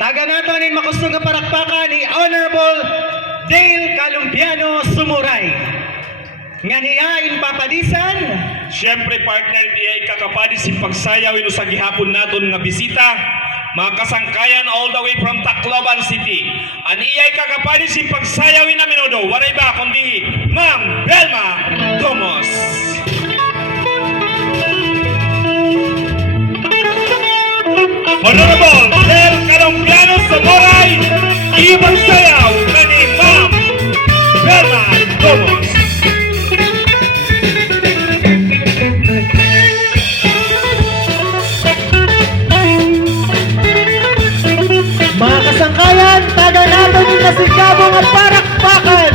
Taga nato nin makusog nga parakpakan ni Honorable Dale Calumpiano Sumuray. Nga niyain papadisan. Siyempre partner, diay kakapadi si pagsayaw ino sa gihapon naton nga bisita. Mga kasangkayan all the way from Tacloban City. Aniyay kakapadi si pagsayaw na minudo. Waray ba kundi Ma'am Velma Tomos. Honorable Del Calumpiano Sumuray, ipagsayaw na ni Ma'am Velma Tomos. Mga kasangkayan, taga nato nin nasigabong at parakpakan.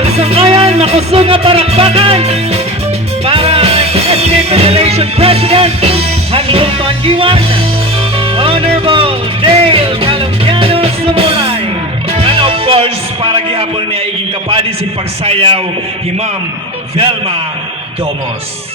Kasangkayan, makusog nga parakpakan para SK Federation President Handong Panggiwan, Honorable Dale Calumpiano Sumuray. And of course, para gihapon niya iging kapadi si pagsayaw, Ma'am Velma Tomos.